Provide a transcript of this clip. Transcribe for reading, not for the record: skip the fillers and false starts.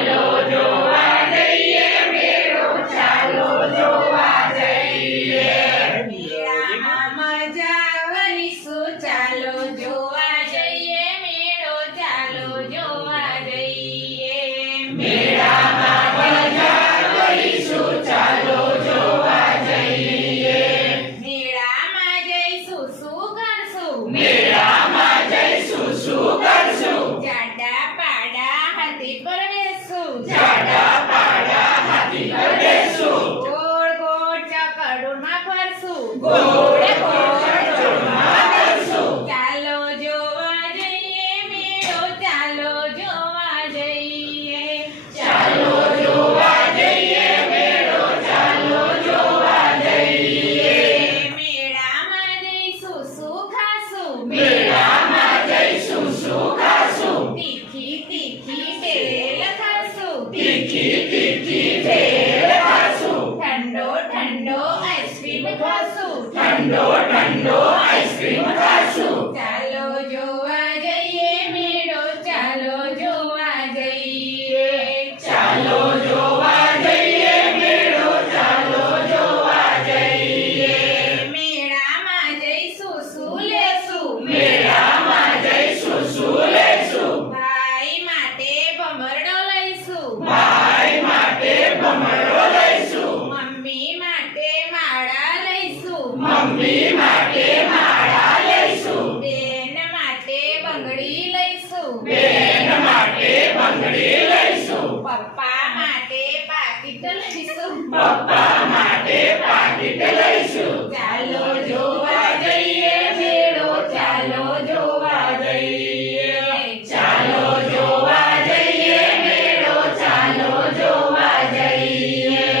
ચાલો જોવા જઈએ મેળો, ચાલો જોવા જઈએ. મેળામાં મજા કરીશું, ચાલો જોવા જઈએ મેળો, ચાલો જોવા જઈએ. મેળામાં મજા કરીશું, ચાલો જોવા જઈએ. મેળામાં જઈશું શું કરશું? મેળામાં જઈશું શું કરશું? જાડા પાડા હાથી પર બેસશું, જાડા પાડા હાથી પર બેસશું. ગોળ ગોળ ચકડોળમાં ફરશું, ગોળે ગોળ ચકડોળમાં ફરશું. ચાલો જોવા જઈએ મેળો, ચાલો જોવા જઈએ. ચાલો જોવા જઈએ મેળો, ચાલો જોવા જઈએ. મેળામાં જઈશું શું ખાશું? મેળામાં જઈશું શું ખાશું? તીખી તીખી ભેળ ખાશું, તીખી તીખી ભેળ ખાશું. ઠંડો ઠંડો આઈસ્ક્રીમ ખાશું. ઠંડો ઠંડો આઈસ્ક્રીમ ખાશું. ચાલો જોવા જઈએ મેળો, ચાલો જોવા જઈએ. ચાલો જોવા જઈએ મેળો, ચાલો જોવા જઈએ. મેળામાં જઈશું શું લેશું? મેળામાં જઈશું શું લેશું? ભાઈ માટે ભમરડો લઈશું, ભાઈ માટે ભમરડો લઈશું. મમ્મી માટે માળા લઈશું, મમ્મી માટે માળા લઈશું. બેન માટે બંગડી લઈશું, બેન માટે બંગડી લઈશું. પપ્પા માટે પાકીટ લઈશું. પપ્પા માટે પાકીટ લઈશું. ચાલો જોવા જઈએ મેળો, ચાલો જોવા જઈએ. ચાલો જોવા જઈએ મેળો, ચાલો જોવા જઈએ.